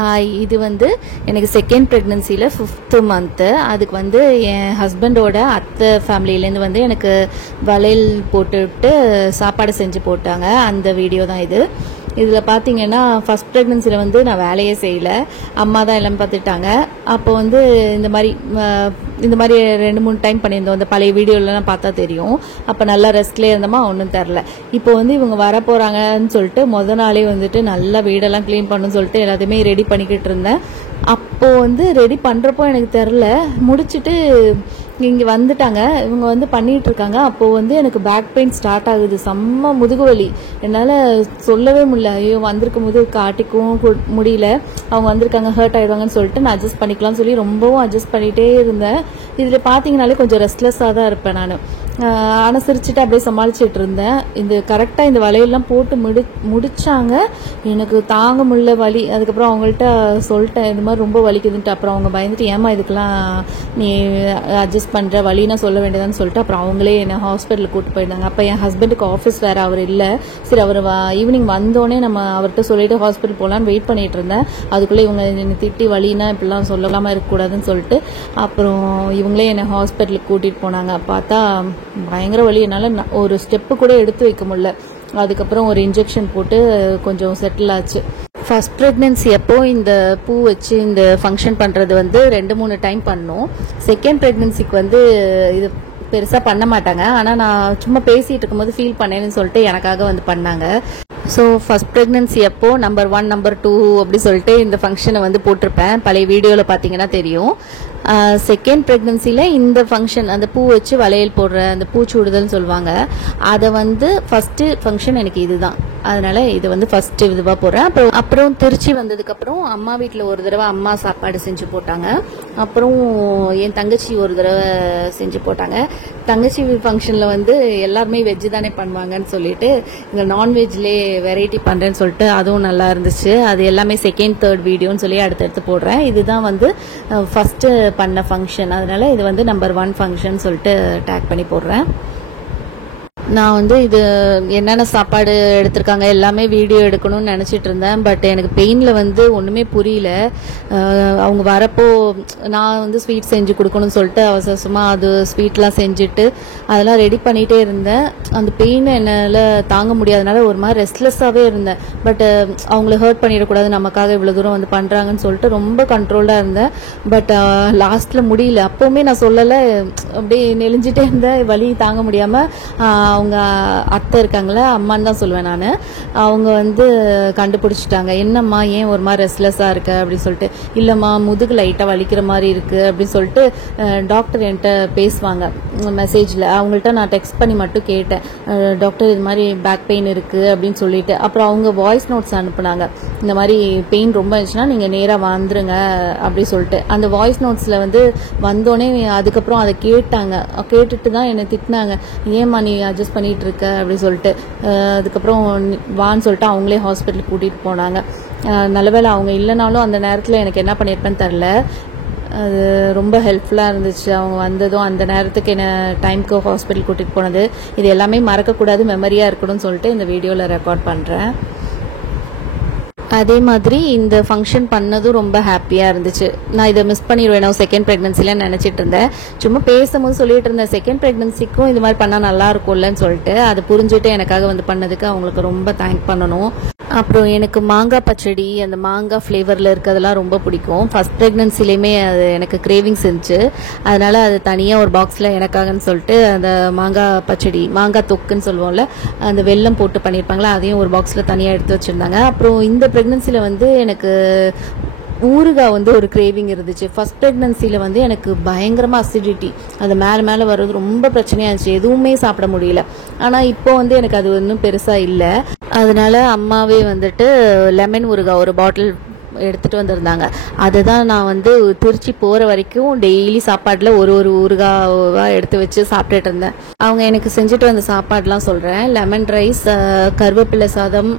Hi, இது வந்து எனக்கு செகண்ட் ப்ரெக்னன்சியில் 5th மந்த்து. அதுக்கு வந்து என் ஹஸ்பண்டோட அத்தை ஃபேமிலியிலேருந்து வந்து எனக்கு வளையல் போட்டுவிட்டு சாப்பாடு செஞ்சு போட்டாங்க. அந்த வீடியோ தான் இது. இதில் பார்த்தீங்கன்னா ஃபஸ்ட் ப்ரெக்னன்சியில் வந்து நான் வேலையே செய்யலை, அம்மா தான் எல்லாம் பார்த்துட்டாங்க. அப்போ வந்து இந்த மாதிரி 2-3 டைம் பண்ணியிருந்தோம். அந்த பழைய வீடியோலலாம் பார்த்தா தெரியும். அப்போ நல்லா ரெஸ்ட்லேயே இருந்தோமா, ஒன்றும் தெரில. இப்போ வந்து இவங்க வர போகிறாங்கன்னு சொல்லிட்டு நாளே வந்துட்டு நல்லா வீடெல்லாம் க்ளீன் பண்ணணும்னு சொல்லிட்டு எல்லாத்தையுமே ரெடி பண்ணிக்கிட்டு இருந்தேன். அப்போது வந்து ரெடி பண்ணுறப்போ எனக்கு தெரில, முடிச்சுட்டு இங்கே வந்துட்டாங்க. இவங்க வந்து பண்ணிகிட்டு இருக்காங்க. அப்போது வந்து எனக்கு பேக் பெயின் ஸ்டார்ட் ஆகுது, செம்ம முதுகு வலி. என்னால் சொல்லவே முடியல. ஐயோ, வந்திருக்கும் போது காட்டிக்கவும் முடியல. அவங்க வந்திருக்காங்க, ஹர்ட் ஆகிடுவாங்கன்னு சொல்லிட்டு நான் அட்ஜஸ்ட் பண்ணிக்கலாம்னு சொல்லி ரொம்பவும் அட்ஜஸ்ட் பண்ணிகிட்டே இருந்தேன். இதில் பார்த்தீங்கனாலே கொஞ்சம் ரெஸ்ட்லெஸ்ஸாக தான் இருப்பேன் நான். ஆனால் சிரிச்சுட்டு அப்படியே சமாளிச்சுட்டு இருந்தேன். இந்த கரெக்டாக இந்த வலையெல்லாம் போட்டு முடிச்சாங்க. எனக்கு தாங்க முடியல வலி. அதுக்கப்புறம் அவங்கள்ட்ட சொல்லிட்டேன், இந்த மாதிரி ரொம்ப வலிக்குதுன்ட்டு. அப்புறம் அவங்க பயந்துட்டு, ஏமா இதுக்கெல்லாம் நீ அட்ஜஸ்ட் பண்ணுற, வலினா சொல்ல வேண்டியதான்னு சொல்லிட்டு அப்புறம் அவங்களே என்னை ஹாஸ்பிட்டலுக்கு கூப்பிட்டு போயிருந்தாங்க. அப்போ என் ஹஸ்பண்டுக்கு ஆஃபீஸ் வேறு, அவர் இல்லை. சரி, அவர் ஈவினிங் வந்தோடனே நம்ம அவர்கிட்ட சொல்லிட்டு ஹாஸ்பிட்டல் போகலான்னு வெயிட் பண்ணிட்டு இருந்தேன். அதுக்குள்ளே இவங்க என்னை திட்டி, வலினா இப்படிலாம் சொல்லலாமல் இருக்கக்கூடாதுன்னு சொல்லிட்டு அப்புறம் இவங்களே என்னை ஹாஸ்பிட்டலுக்கு கூட்டிகிட்டு போனாங்க. பார்த்தா பயங்கர வலி. என்னால் ஒரு ஸ்டெப்பு கூட எடுத்து வைக்க முடியல. அதுக்கப்புறம் ஒரு இன்ஜெக்ஷன் போட்டு கொஞ்சம் செட்டில் ஆச்சு. ஃபஸ்ட் ப்ரெக்னென்சி அப்போ இந்த பூ வச்சு இந்த ஃபங்க்ஷன் பண்ணுறது வந்து 2-3 டைம் பண்ணோம். செகண்ட் ப்ரெக்னென்சிக்கு வந்து இது பெருசாக பண்ண மாட்டாங்க. ஆனால் நான் சும்மா பேசிகிட்டு இருக்கும்போது ஃபீல் பண்ணேன்னு சொல்லிட்டு எனக்காக வந்து பண்ணாங்க. ஸோ ஃபஸ்ட் ப்ரெக்னென்சி அப்போ நம்பர் 1, நம்பர் 2 அப்படி சொல்லிட்டு இந்த ஃபங்க்ஷனை வந்து போட்டிருப்பேன். பழைய வீடியோவில் பார்த்தீங்கன்னா தெரியும். செகண்ட் ப்ரெக்னன்சியில் இந்த ஃபங்க்ஷன், அந்த பூ வச்சு வளையல் போடுற அந்த பூச்சூடுதல்னு சொல்லுவாங்க, அதை வந்து ஃபஸ்ட்டு ஃபங்க்ஷன் எனக்கு இதுதான். அதனால் இது வந்து ஃபஸ்ட்டு இதுவாக போடுறேன். அப்புறம் திருச்சி வந்ததுக்கப்புறம் அம்மா வீட்டில் ஒரு தடவை அம்மா சாப்பாடு செஞ்சு போட்டாங்க. அப்புறம் என் தங்கச்சி ஒரு தடவை செஞ்சு போட்டாங்க. தங்கச்சி ஃபங்க்ஷனில் வந்து எல்லாருமே வெஜ்ஜு தானே பண்ணுவாங்கன்னு சொல்லிட்டு இங்கே நான்வெஜ்லேயே வெரைட்டி பண்ணுறேன்னு சொல்லிட்டு அதுவும் நல்லா இருந்துச்சு. அது எல்லாமே செகண்ட், தேர்ட் வீடியோன்னு சொல்லி அடுத்தடுத்து போடுறேன். இதுதான் வந்து ஃபஸ்ட்டு பண்ண ஃபங்க்ஷன். அதனால இது வந்து நம்பர் 1 ஃபங்க்ஷன் சொல்லிட்டு டேக் பண்ணி போடுறேன். நான் வந்து இது என்னென்ன சாப்பாடு எடுத்திருக்காங்க எல்லாமே வீடியோ எடுக்கணும்னு நினச்சிட்டு இருந்தேன். பட் எனக்கு பெயினில் வந்து ஒன்றுமே புரியல. அவங்க வரப்போ நான் வந்து ஸ்வீட் செஞ்சு கொடுக்கணும்னு சொல்லிட்டு அவசரமாக அது ஸ்வீட்லாம் செஞ்சுட்டு அதெல்லாம் ரெடி பண்ணிகிட்டே இருந்தேன். அந்த பெயின் என்னால் தாங்க முடியாதனால ஒரு மாதிரி ரெஸ்ட்லெஸ்ஸாகவே இருந்தேன். பட் அவங்கள ஹர்ட் பண்ணிடக்கூடாது, நமக்காக இவ்வளோ தூரம் வந்து பண்ணுறாங்கன்னு சொல்லிட்டு ரொம்ப கண்ட்ரோல்டாக இருந்தேன். பட் லாஸ்ட்டில் முடியல. அப்போவுமே நான் சொல்லலை, அப்படியே நெளிஞ்சிட்டே இருந்தேன். வலி தாங்க முடியாமல் அவங்க அத்தை இருக்காங்களே, அம்மான்னு தான் சொல்லுவேன் நான், அவங்க வந்து கண்டுபிடிச்சிட்டாங்க. என்னம்மா ஏன் ஒரு மாதிரி ரெஸ்ட்லெஸ்ஸாக இருக்க அப்படின்னு சொல்லிட்டு. இல்லைம்மா, முதுகு லைட்டாக வலிக்கிற மாதிரி இருக்குது அப்படின்னு சொல்லிட்டு டாக்டர் என்கிட்ட பேசுவாங்க மெசேஜில். அவங்கள்ட்ட நான் டெக்ஸ்ட் பண்ணி மட்டும் கேட்டேன், டாக்டர் இது மாதிரி பேக் பெயின் இருக்குது அப்படின்னு சொல்லிட்டு. அப்புறம் அவங்க வாய்ஸ் நோட்ஸ் அனுப்புனாங்க, இந்த மாதிரி பெயின் ரொம்ப இருந்துச்சுன்னா நீங்கள் நேராக வந்துருங்க அப்படி சொல்லிட்டு. அந்த வாய்ஸ் நோட்ஸில் வந்து வந்தோடனே அதுக்கப்புறம் அதை கேட்டுட்டு தான் என்னை திட்டினாங்க, ஏம்மா நீ அட்ஜஸ்ட் பண்ணிட்டு இருக்க அப்படி சொல்லிட்டு. அதுக்கப்புறம் வான்னு சொல்லிட்டு அவங்களே ஹாஸ்பிட்டலுக்கு கூட்டிகிட்டு போனாங்க. நல்லவேளை அவங்க இல்லைனாலும் அந்த நேரத்தில் எனக்கு என்ன பண்ணியிருப்பேன்னு தெரில. அது ரொம்ப ஹெல்ப்ஃபுல்லாக இருந்துச்சு. அவங்க வந்ததும் அந்த நேரத்துக்கு என்ன டைமுக்கு ஹாஸ்பிட்டல் கூட்டிகிட்டு போனது, இது எல்லாமே மறக்கக்கூடாது, மெமரியாக இருக்கணும்னு சொல்லிட்டு இந்த வீடியோவில் ரெக்கார்ட் பண்ணுறேன். அதே மாதிரி இந்த ஃபங்க்ஷன் பண்ணதும் ரொம்ப ஹாப்பியாக இருந்துச்சு. நான் இதை மிஸ் பண்ணிடுவேன் செகண்ட் ப்ரெக்னன்சிலாம் நினச்சிட்டு இருந்தேன். சும்மா பேசும்போது சொல்லிட்டு இருந்தேன், செகண்ட் ப்ரெக்னன்சிக்கும் இது மாதிரி பண்ணால் நல்லா இருக்கும்லன்னு சொல்லிட்டு. அதை புரிஞ்சுட்டு எனக்காக வந்து பண்ணதுக்கு அவங்களுக்கு ரொம்ப தேங்க் பண்ணணும். அப்புறம் எனக்கு மாங்காய் பச்சடி, அந்த மாங்காய் ஃப்ளேவரில் இருக்கிறதெல்லாம் ரொம்ப பிடிக்கும். ஃபஸ்ட் ப்ரெக்னன்சிலையுமே அது எனக்கு கிரேவிங்ஸ் இருந்துச்சு. அதனால் அது தனியாக ஒரு பாக்ஸில் எனக்காகன்னு சொல்லிட்டு அந்த மாங்காய் பச்சடி, மாங்காய் தொக்குன்னு சொல்லுவோம்ல, அந்த வெல்லம் போட்டு பண்ணியிருப்பாங்களா, அதையும் ஒரு பாக்ஸில் தனியாக எடுத்து வச்சுருந்தாங்க. அப்புறம் இந்த ப்ரெக்னன்சியில் வந்து எனக்கு ஊறுகாய் வந்து ஒரு கிரேவிங் இருந்துச்சு. ஃபஸ்ட் ப்ரெக்னன்சியில் வந்து எனக்கு பயங்கரமாக அசிடிட்டி, அது மேலே வர்றது ரொம்ப பிரச்சனையாக இருந்துச்சு, எதுவுமே சாப்பிட முடியல. ஆனால் இப்போ வந்து எனக்கு அது ஒன்றும் பெருசாக இல்லை. அதனால அம்மாவே வந்துட்டு லெமன் ஊறுகாய் ஒரு பாட்டில் எடுத்துகிட்டு வந்திருந்தாங்க. அதுதான் நான் வந்து திருச்சி போகிற வரைக்கும் டெய்லி சாப்பாட்டில் ஒரு ஊறுகாவாக எடுத்து வச்சு சாப்பிட்டுட்டு இருந்தேன். அவங்க எனக்கு செஞ்சுட்டு வந்த சாப்பாடெலாம் சொல்கிறேன். லெமன் ரைஸ், கருவேப்பிலை சாதம்,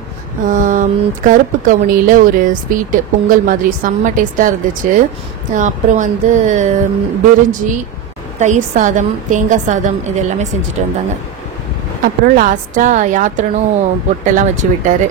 கருப்பு கவுனியில் ஒரு ஸ்வீட்டு பொங்கல் மாதிரி செம்ம டேஸ்ட்டாக இருந்துச்சு. அப்புறம் வந்து பிரிஞ்சி, தயிர் சாதம், தேங்காய் சாதம், இது எல்லாமே செஞ்சுட்டு வந்தாங்க. அப்புறம் லாஸ்ட்டாக யாத்திரனும் பொட்டெல்லாம் வச்சு விட்டார்.